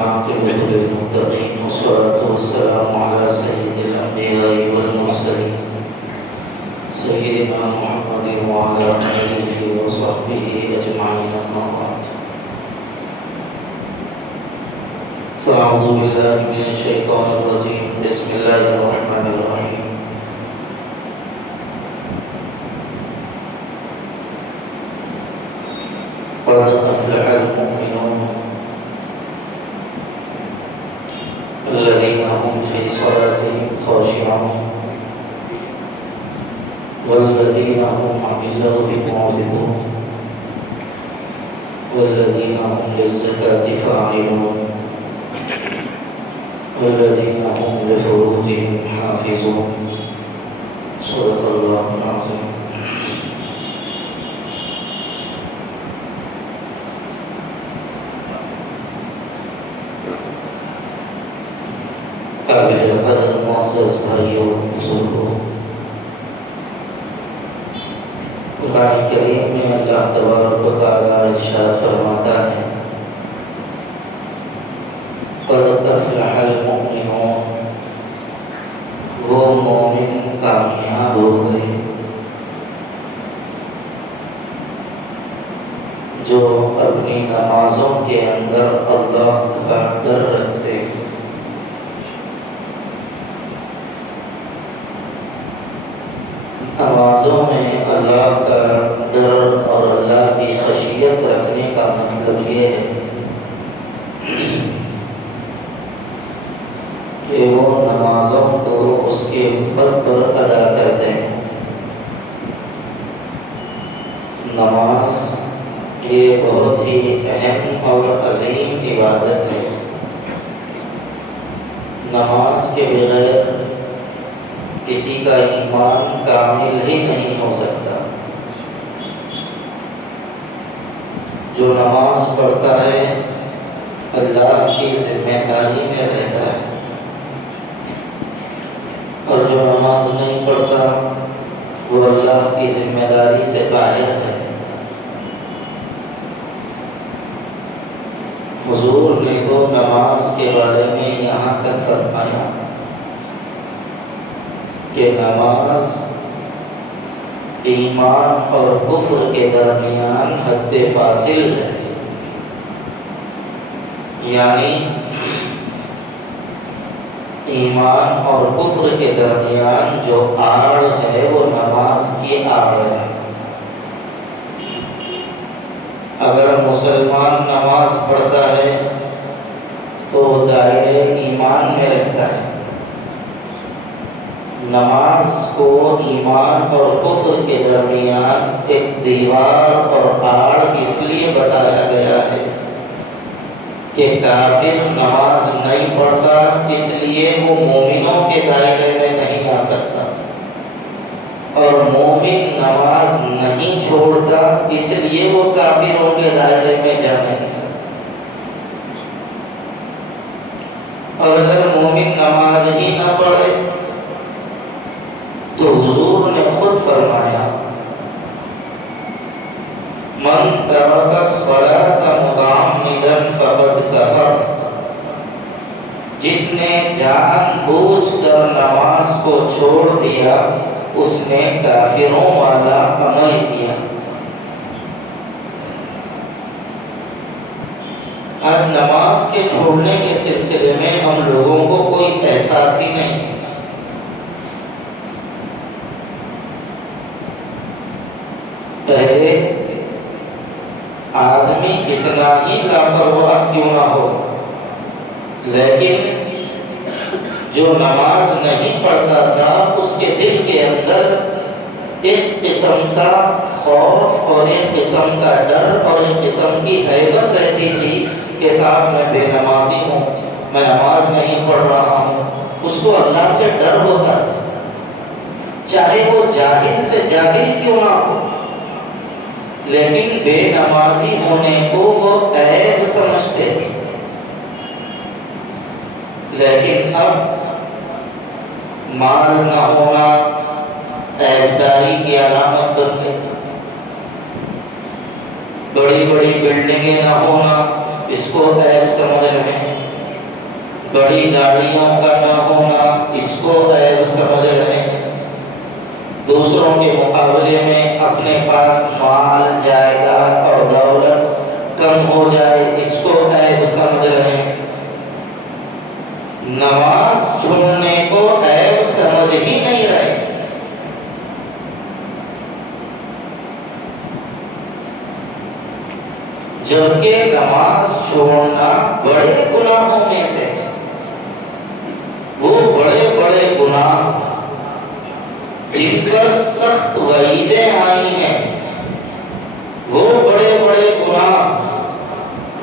والعاقبة للمتقين والصلاة والسلام على سيد الأنبياء والمرسلين سيدنا محمد وعلى آله وصحبه أجمعين أما بعد فأعوذ بالله من الشيطان الرجيم بسم الله الرحمن الرحيم قد أفلح المؤمنون الذين هم في صلاتهم خاشعون والذين هم عن اللغو معرضون والذين هم للزكاة فاعلون والذين هم لفروجهم حافظون صدق الله العظيم. قابل قدر معزز بھائیوں بزرگوں، قرآن کریم میں اللہ تبارک و تعالیٰ ارشاد فرماتا ہے قد افلح المؤمنون، وہ مومن کامیاب ہو گئے جو اپنی نمازوں کے اندر اللہ کا ڈر رکھتے ہیں۔ نمازوں میں اللہ کا ڈر اور اللہ کی خشیت رکھنے کا مطلب یہ ہے کہ وہ نمازوں کو اس کے وقت پر ادا کرتے ہیں۔ نماز یہ بہت ہی اہم اور عظیم عبادت ہے۔ نماز کے بغیر کسی کا ایمان کامل ہی نہیں ہو سکتا۔ جو نماز پڑھتا ہے اللہ کی ذمہ داری میں رہتا ہے، اور جو نماز نہیں پڑھتا وہ اللہ کی ذمہ داری سے باہر ہے۔ حضور نے تو نماز کے بارے میں یہاں تک فرمایا کہ نماز ایمان اور کفر کے درمیان حد فاصل ہے، یعنی ایمان اور کفر کے درمیان جو آڑ ہے وہ نماز کی آڑ ہے۔ اگر مسلمان نماز پڑھتا ہے تو دائرے ایمان میں رہتا ہے۔ نماز کو ایمان اور کفر کے درمیان ایک دیوار اور آڑ اس لیے بتایا گیا ہے کہ کافر نماز نہیں پڑھتا اس لیے وہ مومنوں کے دائرے میں نہیں آ سکتا، اور مومن نماز نہیں چھوڑتا اس لیے وہ کافروں کے دائرے میں جا نہیں سکتا۔ اور اگر مومن نماز ہی نہ پڑھے تو حضور نے خود فرمایا من ترک الصلاۃ متعمدا فقد کفر، جس نے جان بوجھ کر نماز کو چھوڑ دیا اس نے کافروں والا عمل کیا۔ آج نماز کے چھوڑنے کے سلسلے میں ہم لوگوں کو کوئی احساس ہی نہیں ہے۔ پہلے آدمی کتنا ہی لاپرواہ کیوں نہ ہو، لیکن جو نماز نہیں پڑھتا تھا اس کے دل کے اندر ایک قسم کا خوف اور ایک قسم کا ڈر اور ایک قسم کی ہیبت رہتی تھی کہ صاحب میں بے نمازی ہوں، میں نماز نہیں پڑھ رہا ہوں۔ اس کو اللہ سے ڈر ہوتا تھا، چاہے وہ جاہل سے جاہل کیوں نہ ہو، لیکن بے نمازی ہونے کو وہ عیب سمجھتے تھے۔ لیکن اب مال نہ ہونا عیبداری کی علامت بن گئی، بڑی بڑی بلڈنگیں نہ ہونا اس کو عیب سمجھ رہے ہیں، بڑی گاڑیوں کا نہ ہونا اس کو عیب سمجھ رہے ہیں، دوسروں کے مقابلے میں اپنے پاس مال جائیداد اور دولت کم ہو جائے اس کو عیب سمجھ رہے ہیں، نماز چھوڑنے کو عیب سمجھ ہی نہیں رہے، جبکہ نماز چھوڑنا بڑے گناہوں میں سے ہے۔ وہ بڑے بڑے گناہ جن پر سخت وعیدیں آئی ہیں، وہ بڑے بڑے گناہ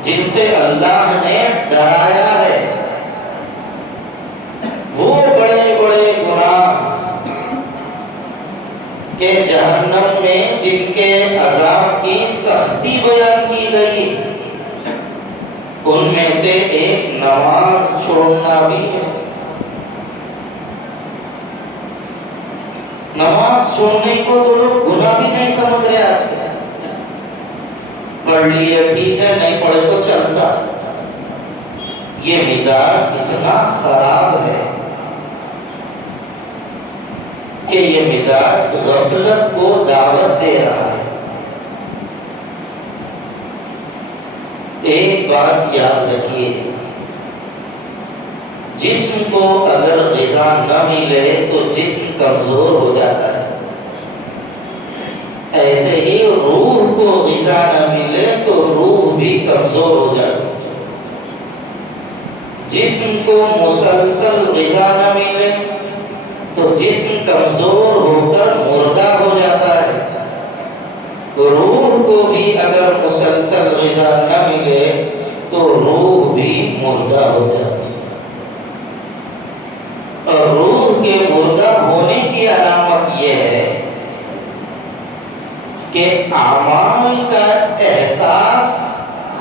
جن سے اللہ نے ڈرایا ہے، وہ بڑے بڑے گناہ کہ جہنم میں جن کے عذاب کی سختی بیان کی گئی، ان میں سے ایک نماز چھوڑنا بھی ہے۔ نماز چھوڑنے کو تو لوگ گناہ بھی نہیں سمجھ رہے آج کل، پڑھ لیے ٹھیک ہے، نہیں پڑھے تو چلتا۔ یہ مزاج اتنا خراب ہے کہ یہ مزاج غفلت کو دعوت دے رہا ہے۔ ایک بات یاد رکھیے، جسم کو اگر غذا نہ ملے تو جسم کمزور ہو جاتا ہے، ایسے ہی روح کو غذا نہ ملے تو روح بھی کمزور ہو جاتی ہے۔ جسم کو مسلسل غذا نہ ملے تو جسم کمزور ہو کر مردہ ہو جاتا ہے، روح کو بھی اگر مسلسل غذا نہ ملے تو روح بھی مردہ ہو جاتی ہے۔ اور روح کے مردہ ہونے کی علامت یہ ہے کہ اعمال کا احساس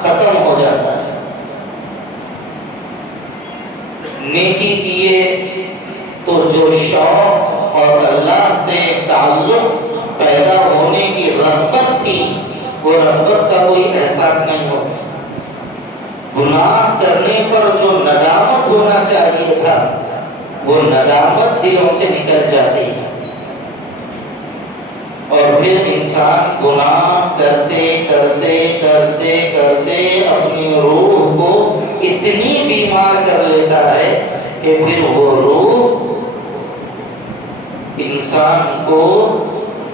ختم ہو جاتا ہے۔ نیکی کیے تو جو شوق اور اللہ سے تعلق پیدا ہونے کی رغبت تھی، وہ رغبت کا کوئی احساس نہیں ہوتا۔ گناہ کرنے پر جو ندامت ہونا چاہیے تھا، وہ ندامت دلوں سے نکل جاتی ہے، اور پھر انسان گناہ کرتے کرتے کرتے کرتے اپنی روح کو اتنی بیمار کر لیتا ہے کہ پھر وہ روح انسان کو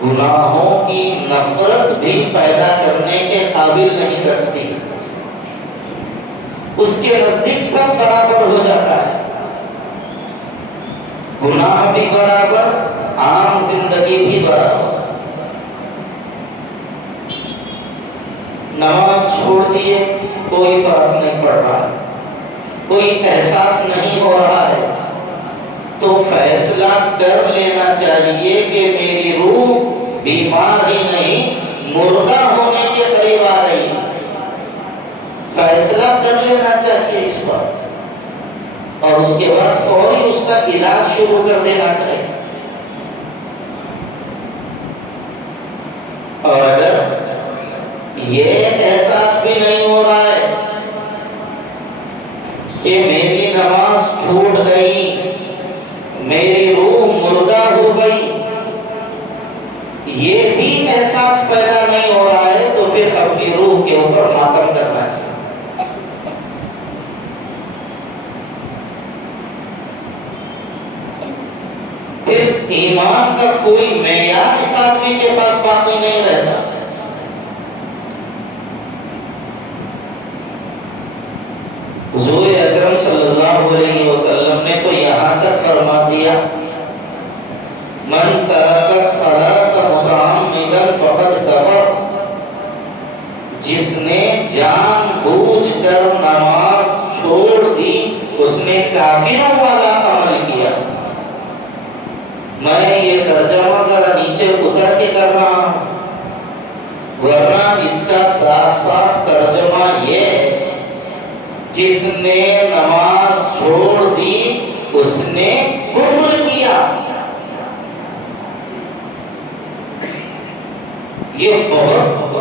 گناہوں کی نفرت بھی پیدا کرنے کے قابل نہیں رکھتی، اس کے نزدیک سب برابر ہو جاتا ہے، گناہ بھی برابر، عام زندگی بھی برابر۔ نماز چھوڑ دیے کوئی فرق نہیں پڑ رہا ہے، کوئی احساس نہیں ہو رہا ہے، تو فیصلہ کر لینا چاہیے کہ میری روح بیمار ہی نہیں مردہ ہونے کے قریب آ گئی، فیصلہ کر لینا چاہیے اس پر، اور اس کے بعد فوری اس کا علاج شروع کر دینا چاہیے۔ اور اگر یہ احساس بھی نہیں ہو رہا ہے کہ میری نماز چھوٹ گئی، میری روح مردہ ہو گئی، یہ بھی احساس پیدا نہیں ہو رہا ہے، تو پھر اپنی روح کے اوپر ماتم کرنا چاہیے۔ پھر ایمان کا کوئی معیار اس آدمی کے پاس باقی نہیں رہتا۔ حضور اکرم صلی اللہ علیہ وسلم نے تو یہاں تک فرما دیا، من ترک الصلاۃ متعمدا فقد کفر، جس نے جان بوجھ کر نماز چھوڑ دی اس نے کافروں والا عمل کیا۔ میں یہ ترجمہ ذرا نیچے اتر کے کر رہا ہوں، ورنہ اس کا صاف صاف ترجمہ یہ ہے، جس نے نماز چھوڑ دی اس نے کفر کیا۔ یہ بہت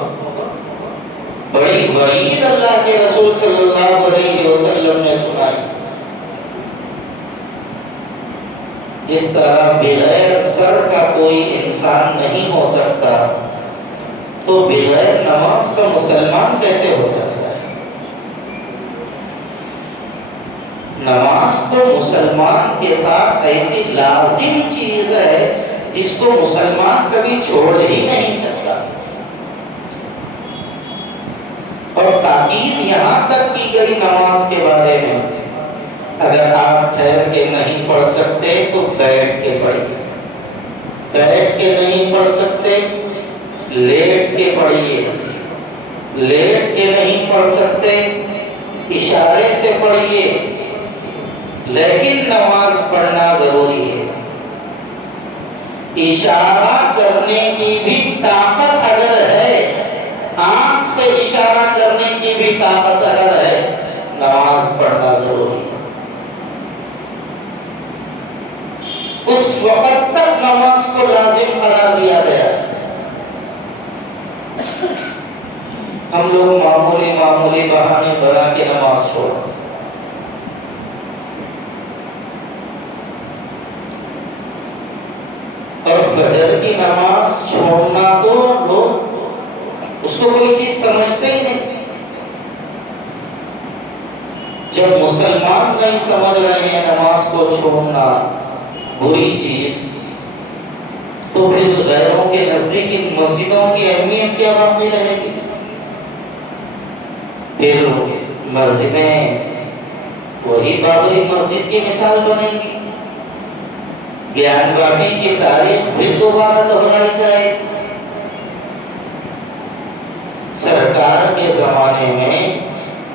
بڑی وعید اللہ کے رسول صلی اللہ علیہ وسلم نے سنائی۔ جس طرح بغیر سر کا کوئی انسان نہیں ہو سکتا، تو بغیر نماز کا مسلمان کیسے ہو سکتا ہے؟ نماز تو مسلمان کے ساتھ ایسی لازم چیز ہے جس کو مسلمان کبھی چھوڑ ہی نہیں سکتا۔ اور تاکید یہاں تک کی گئی نماز کے بارے میں، اگر آپ ٹھہر کے نہیں پڑھ سکتے تو بیٹھ کے پڑھیے، بیٹھ کے نہیں پڑھ سکتے لیٹ کے پڑھیے، لیٹ کے نہیں پڑھ سکتے اشارے سے پڑھیے، لیکن نماز پڑھنا ضروری ہے۔ اشارہ کرنے کی بھی طاقت اگر ہے، آنکھ سے اشارہ کرنے کی بھی طاقت اگر ہے، نماز پڑھنا ضروری ہے۔ اس وقت تک نماز کو لازم قرار دیا گیا ہے۔ ہم لوگ معمولی بہانے بنا کے نماز چھوڑتے۔ اور فجر کی نماز چھوڑنا تو لوگ اس کو کوئی چیز سمجھتے ہی نہیں۔ جب مسلمان نہیں سمجھ رہے ہیں نماز کو چھوڑنا بری چیز، تو پھر غیروں کے نزدیک ان مسجدوں کی اہمیت کیا باقی رہے گی؟ پھر مسجدیں وہی بابری مسجد کی مثال بنے گی، گیان باپی کی تاریخ پھر دوبارہ دہرائی جائے۔ سرکار کے زمانے میں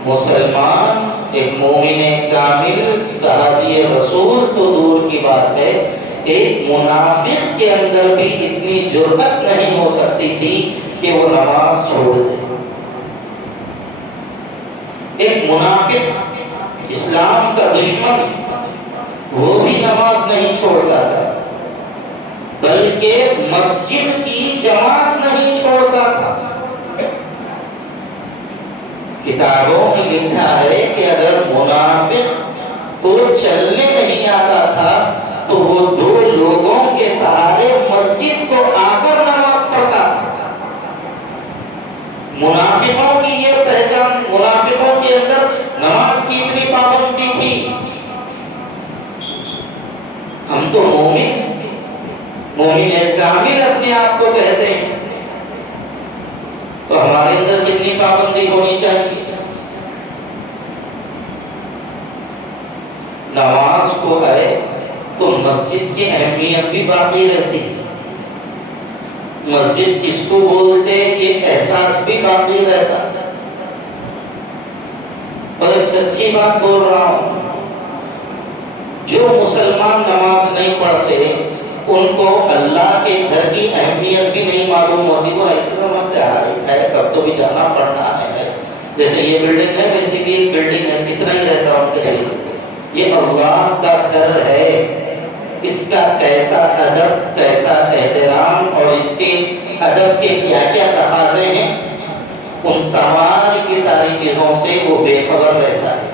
مسلمان ایک مومن کامل صحابی رسول تو دور کی بات ہے، ایک منافق کے اندر بھی اتنی جرأت نہیں ہو سکتی تھی کہ وہ نماز چھوڑ دے۔ ایک منافق، اسلام کا دشمن، وہ بھی نماز نہیں چھوڑتا تھا، بلکہ مسجد کی جماعت نہیں چھوڑتا تھا۔ کتابوں میں لکھا ہے کہ اگر منافق کو چلنے نہیں آتا تھا تو وہ دو لوگوں کے سہارے مسجد کو آ کر نماز پڑھتا تھا۔ منافقوں کی یہ پہچان، منافقوں کے اندر نماز کی اتنی پابندی تھی۔ ہم تو مومن کامل اپنے آپ کو کہتے ہیں، تو ہمارے اندر کتنی پابندی ہونی چاہیے؟ نماز کو ہے تو مسجد کی اہمیت بھی باقی رہتی، مسجد کس کو بولتے یہ احساس بھی باقی رہتا۔ اور ایک سچی بات بول رہا ہوں، جو مسلمان نماز نہیں پڑھتے ان کو اللہ کے گھر کی اہمیت بھی نہیں معلوم ہوتی۔ وہ ایسے سمجھتے ہیں کب تو بھی جانا پڑنا ہے، جیسے یہ بلڈنگ ہے ویسے بھی ایک بلڈنگ ہے، اتنا ہی رہتا ان کے دل۔ یہ اللہ کا گھر ہے، اس کا کیسا ادب، کیسا احترام اور اس کے ادب کے کیا کیا تقاضے ہیں، ان ساری ساری چیزوں سے وہ بے خبر رہتا ہے۔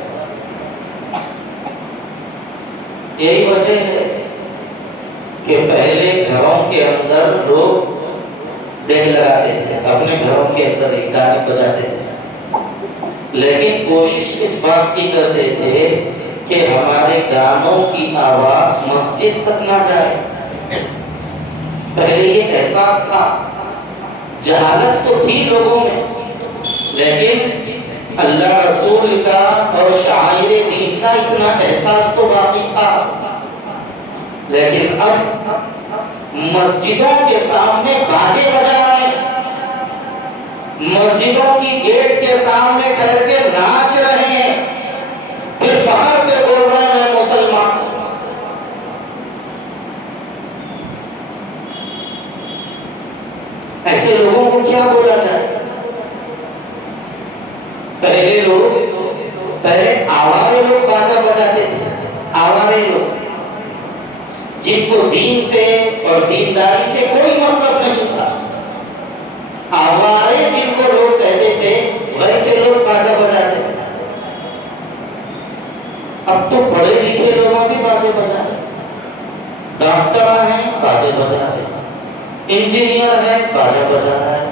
یہی وجہ ہے کہ پہلے گھروں کے اندر لوگ دیگ لگاتے تھے، اپنے گھروں کے اندر ایک گانے بجاتے تھے، لیکن کوشش اس بات کی کرتے تھے کہ ہمارے گانوں کی آواز مسجد تک نہ جائے۔ پہلے یہ احساس تھا، جہالت تو تھی لوگوں میں، لیکن اللہ رسول کا اور شاعر دین کا اتنا احساس تو باقی تھا۔ لیکن اب مسجدوں کے سامنے باجے بجا رہے ہیں، مسجدوں کی گیٹ کے سامنے ٹھہر کے ناچ رہے ہیں، پھر فخر سے بول رہے ہیں میں مسلمان۔ ایسے لوگوں کو کیا بولا جائے؟ پہلے آوارے لوگ باجا بجاتے تھے، آوارے لوگ جن کو دین سے اور دینداری سے کوئی مطلب نہیں تھا، آوارے جن کو لوگ کہتے تھے، ویسے لوگ باجا بجاتے تھے۔ اب تو پڑھے لکھے لوگوں بھی باجے بجا رہے، ڈاکٹر ہیں باجے بجا رہے, انجینئر ہے باجا بجا رہا ہے,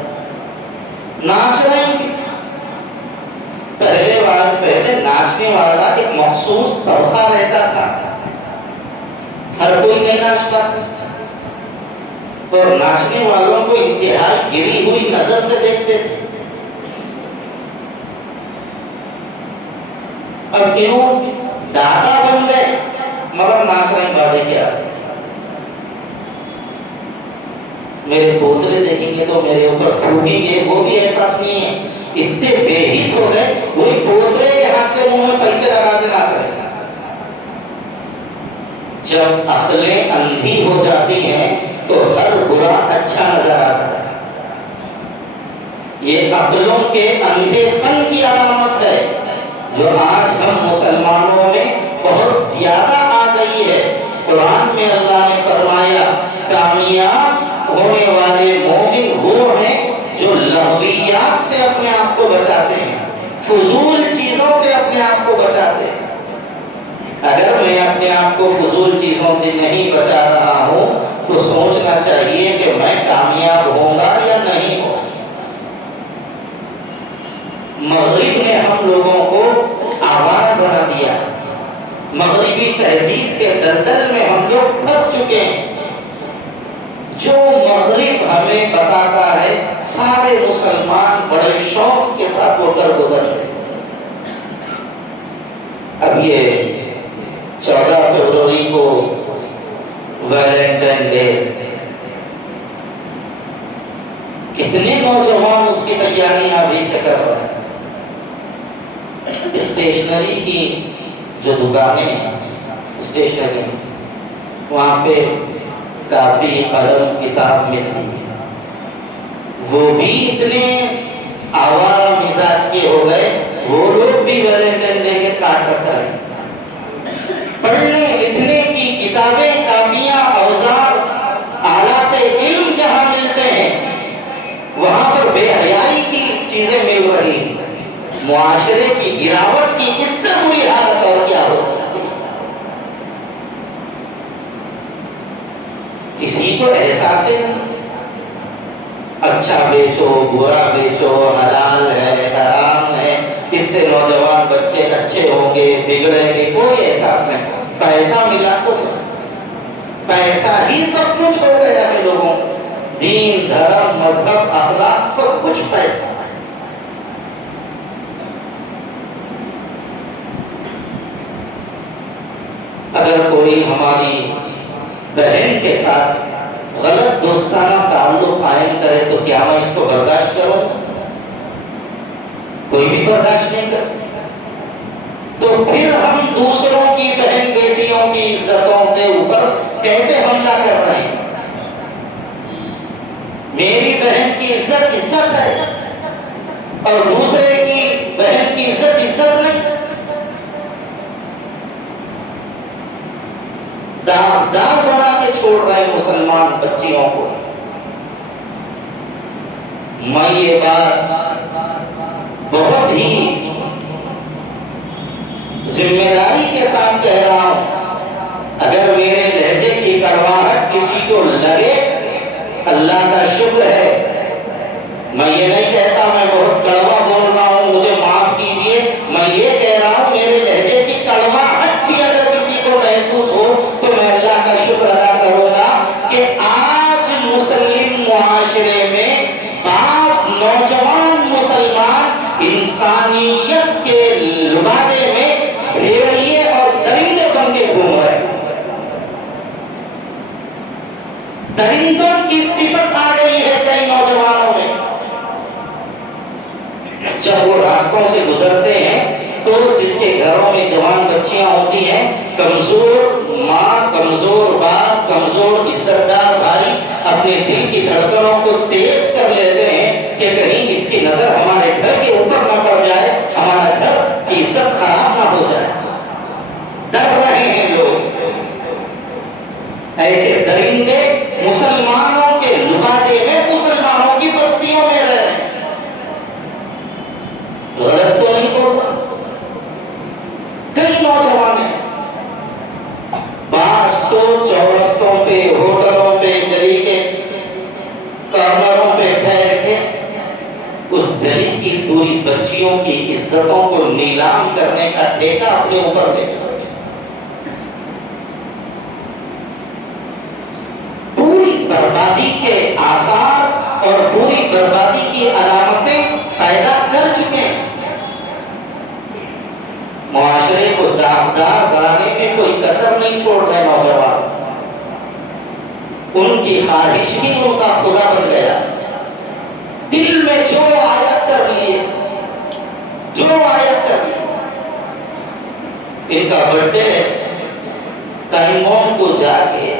ناچ رہے ہیں. پہلے ناچنے والا ایک مخصوص طبقہ رہتا تھا, ہر کوئی نہیں ناچتا, اور ناچنے والوں کو انتہائی گری ہوئی نظر سے دیکھتے تھے. اب انہوں دادا بن گئے مگر ناچ رہے باجے کیا. میرے پوترے دیکھیں گے تو میرے اوپر تھوکیں گے, وہ بھی احساس نہیں ہے. اتنے بے حس ہو گئے, وہی پوترے کے ہاتھ سے منہ میں پیسے لگا کے ناچ رہے. جب عقلیں اندھی ہو جاتی ہیں تو ہر برا اچھا نظر آتا ہے. یہ عقلوں کے اندھے پن کی علامت ہے جو آج ہم مسلمانوں میں بہت زیادہ آ گئی ہے. قرآن میں اللہ نے فرمایا کامیاب ہونے والے مومن وہ ہیں جو لغویات سے اپنے آپ کو بچاتے ہیں, فضول چیزوں سے اپنے آپ کو بچاتے ہیں. اگر میں اپنے آپ کو فضول چیزوں سے نہیں بچا رہا ہوں تو سوچنا چاہیے کہ میں کامیاب ہوں گا یا نہیں ہوں. مغرب نے ہم لوگوں کو آوارہ بنا دیا, مغربی تہذیب کے دلدل میں ہم لوگ پھنس چکے ہیں. جو مغرب ہمیں بتاتا ہے سارے مسلمان بڑے شوق کے ساتھ ہو کر گزرتے. اب یہ 14 فروری کو ویلنٹائن ڈے, کتنے نوجوان اس کی تیاریاں ابھی سے کر رہے ہیں. اسٹیشنری کی جو دکانیں ہیں اسٹیشنری, وہاں پہ کاپی قلم کتاب ملتی ہے. وہ بھی اتنے آوارہ مزاج کے ہو گئے, وہ لوگ بھی ویلنٹائن ڈے کے کارڈ رکھ رہے ہیں. پڑھنے لکھنے کی کتابیں, کاپیاں, اوزار, آلات علم جہاں ملتے ہیں وہاں پر بے حیائی کی چیزیں مل رہی ہیں. معاشرے کی گراوٹ کی اس سے بری حالت اور کیا ہو سکتی ہے. کسی کو احساس نہیں, اچھا بیچو برا بیچو, حلال ہے حرام ہے, اس سے نوجوان بچے اچھے ہوں گے بگڑیں گے, کوئی احساس نہیں. پیسہ ملا تو بس پیسہ ہی سب کچھ ہو گیا ہے لوگوں کو. دین دھرم مذہب اخلاق سب کچھ پیسہ. اگر کوئی ہماری بہن کے ساتھ غلط دوستانہ تعلق قائم کرے تو کیا میں اس کو برداشت کروں؟ کوئی بھی برداشت نہیں کرتا. تو پھر ہم دوسروں کی بہن بیٹیوں کی عزتوں سے اوپر کیسے حملہ کر رہے ہیں؟ میری بہن کی عزت عزت ہے اور دوسرے کی بہن کی عزت عزت نہیں. داغدار بنا کے چھوڑ رہے مسلمان بچیوں کو. میں یہ بات بہت ہی ذمہ داری کے ساتھ کہہ رہا ہوں. اگر میرے لہجے کی کڑواہٹ کسی کو لگے, اللہ کا شکر ہے. میں یہ نہیں کہتا میں بہت کڑوا بول رہا ہوں, مجھے معاف کیجئے. میں یہ کہہ رہا ہوں میرے لہجے کی کڑواہٹ بھی اگر کسی کو محسوس ہو تو میں اللہ کا شکر ادا کروں گا کہ آج مسلم معاشرے میں بعض نوجوان مسلمان انسانیت کے لبادے میں بھیڑیے اور درندے بن کے گھوم رہے ہیں. درندوں کی صفت آ گئی ہے کئی نوجوانوں میں. جب وہ راستوں سے گزرتے ہیں تو جس کے گھروں میں جوان بچیاں ہوتی ہیں, کمزور ماں, کمزور باپ, کمزور عزت دار بھائی اپنے دل کی دھڑکنوں کو تیز کر لیتے ہیں کہ کہیں اس کی نظر ہمارے گھر کے اوپر نہ پڑ جائے, ہمارا گھر کی عزت خراب نہ ہو جائے. ڈر رہے ہیں لوگ. ایسے درندے مسلمانوں کے لبادے میں مسلمانوں کی بستیوں میں رہ رہے ہیں. غلط تو نہیں بول رہا. کئی نوجوان ہیں, بعض تو چورستوں کی پوری بچیوں کی عزتوں کو نیلام کرنے کا ٹھیکہ اپنے اوپر لے کر پوری بربادی کے آثار اور پوری بربادی کی علامتیں پیدا کر چکے ہیں. معاشرے کو داغدار بنانے میں کوئی کسر نہیں چھوڑ رہے نوجوان. ان کی خواہش ہی ان کا خدا بن گیا. دل میں جو آیت کر لیے ان کا برتھ ڈے ہے, ٹائموں کو جا کے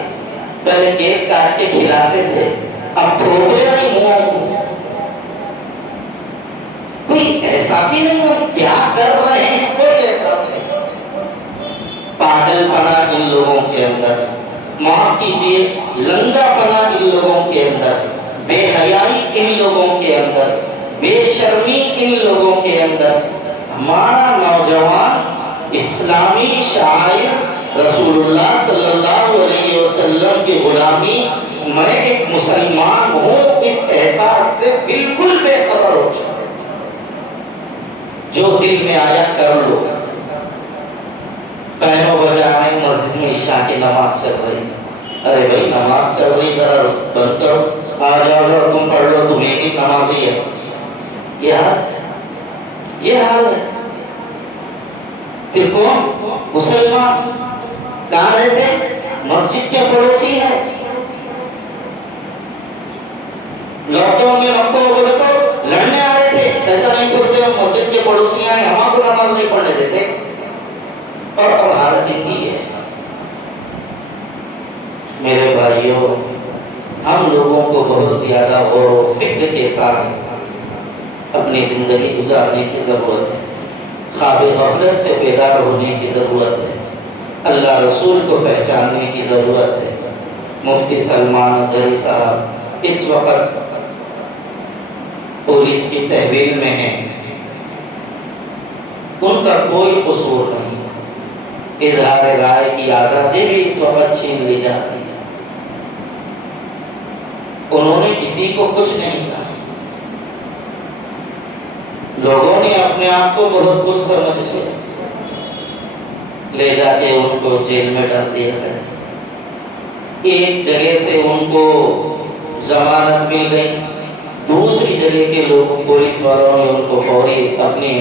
پہلے کیک کاٹ کے کھلاتے تھے, اب تھوڑے نہیں منہوں کو. کوئی احساس ہی نہیں ہم کیا کر رہے ہیں, کوئی احساس نہیں. پاگل پنا ان لوگوں کے اندر, معاف کیجیے لنگا پنا ان لوگوں کے اندر, بے حیائی ان لوگوں کے اندر, بے شرمی ان لوگوں کے اندر. ہمارا نوجوان اسلامی شاعر رسول اللہ صلی اللہ علیہ وسلم کی غلامی, میں ایک مسلمان ہوں, اس احساس سے بالکل بے خبر ہو چکا. جو دل میں آیا کر لو. بہنوں بجائے مسجد میں عشاء کی نماز چل رہی, ارے بھائی نماز چل رہی, ذرا بند کرو, آ جاؤ تم پڑھ لو, تم ایک ہی نمازی ہے. یہ حال ہے. پھر کون مسلمان کہاں رہتے, مسجد کے پڑوسی ہیں. لاک ڈاؤن میں آپ کو بولے تو لڑنے آ رہے تھے, ایسا نہیں بولتے ہم مسجد کے پڑوسی آئے ہم کو نماز نہیں پڑھنے دیتے. اور اب حالت ان کی ہے. میرے بھائیوں, ہم لوگوں کو بہت زیادہ غور و فکر کے ساتھ اپنی زندگی گزارنے کی ضرورت ہے. خواب غفلت سے بیدار ہونے کی ضرورت ہے. اللہ رسول کو پہچاننے کی ضرورت ہے. مفتی سلمان اظہری صاحب اس وقت پولیس کی تحویل میں ہیں, ان کا کوئی قصور نہیں. اظہار رائے کی آزادی بھی اس وقت چھین لی جا رہی ہے. انہوں نے کسی کو کچھ نہیں کہا. لوگوں نے اپنے آپ کو بہت کچھ سمجھ لیا, لے جا کے ان کو جیل میں ڈال دیا گیا. ایک جگہ سے ان کو ضمانت مل گئی, دوسری جگہ کے لوگ پولیس والوں نے ان کو فوری اپنی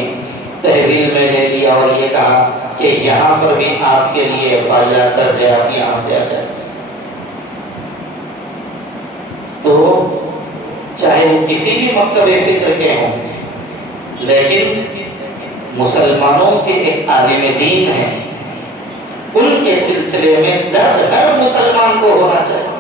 تحویل میں لے لیا اور یہ کہا کہ یہاں پر بھی آپ کے لیے FIR درج ہے, آپ یہاں سے آ جائیں. تو چاہے وہ کسی بھی مکتب فکر کے ہوں, لیکن مسلمانوں کے ایک عالم دین ہیں, ان کے سلسلے میں درد ہر مسلمان کو ہونا چاہیے.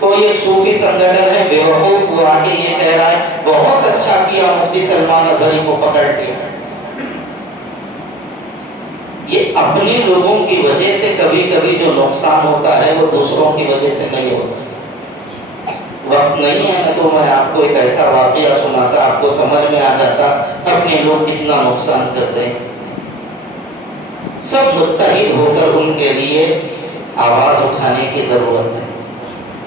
تو یہ صوفی سنگٹن ہے, بیوقوف ہوا کہ یہ کہہ رہا ہے بہت اچھا کیا مفتی سلمان اظہری کو پکڑ لیا. یہ اپنے لوگوں کی وجہ سے کبھی کبھی جو نقصان ہوتا ہے وہ دوسروں کی وجہ سے نہیں ہوتا. وقت نہیں ہے تو میں آپ کو ایک ایسا واقعہ سناتا, آپ کو سمجھ میں آ جاتا اپنے لوگ کتنا نقصان کرتے ہیں. سب متحد ہو کر ان کے لیے آواز اٹھانے کی ضرورت ہے.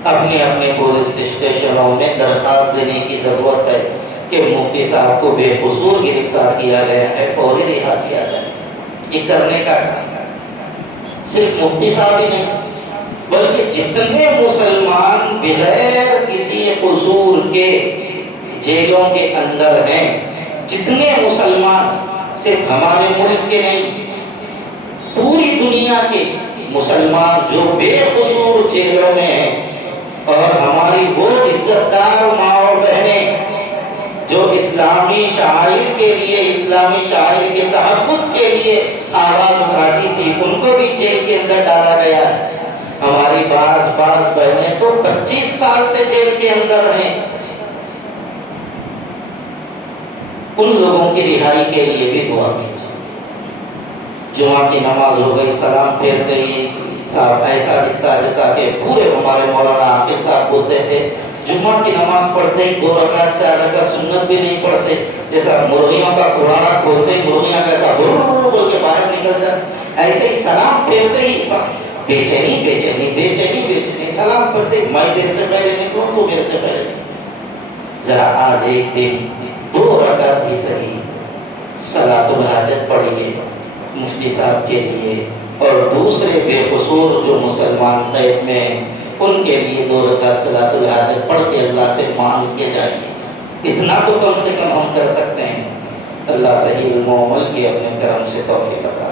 اپنے اپنے پولیس اسٹیشنوں میں درخواست دینے کی ضرورت ہے کہ مفتی صاحب کو بے قصور گرفتار کیا گیا ہے, فوری رہا کیا جائے. یہ کرنے کا صرف مفتی صاحب ہی نہیں بلکہ جتنے مسلمان بغیر کسی قصور کے جیلوں کے اندر ہیں, جتنے مسلمان, صرف ہمارے ملک کے نہیں پوری دنیا کے مسلمان جو بے قصور جیلوں میں ہیں, اور ہماری وہ عزت دار ماں اور بہنیں جو اسلامی شاعر کے لیے, اسلامی شاعر کے تحفظ کے لیے آواز اٹھاتی تھی, ان کو بھی جیل کے اندر ڈالا گیا ہے. ہماری بعض بہنیں تو 25 سال سے جیل کے اندر ہیں. ان لوگوں کی رہائی کے لیے بھی دعا کیجیے. جمعہ کی نماز ہو گئی, سلام پھیرتے ہی صاحب ایسا دکھتا جیسا کہ پورے ہمارے مولانا حافظ صاحب بولتے تھے, جمعہ کی نماز پڑھتے ہی 2 رکعت 4 رکعت سنت بھی نہیں پڑھتے, جیسا مرغیوں کا کھورانا کھولتے ہی مرغیاں کیسا بول کے باہر نکل جاتے, ایسے ہی سلام پھیرتے ہی بس بے چینی سلام پڑھتے, میں تیرے سے پہلے نکلوں تو میرے سے پہلے. ذرا آج ایک دن 2 رکعت ہی صحیح صلاۃ الحاجت پڑھیے مفتی صاحب کے لیے، اور دوسرے بے قصور جو مسلمان قید میں ہیں ان کے لیے 2 رکعت صلاۃ الحاجت پڑھ کے اللہ سے مانگ کے جائیے۔ اتنا تو کم سے کم ہم کر سکتے ہیں۔ اللہ صحیح علم و عمل کی اپنے کرم سے توفیق عطا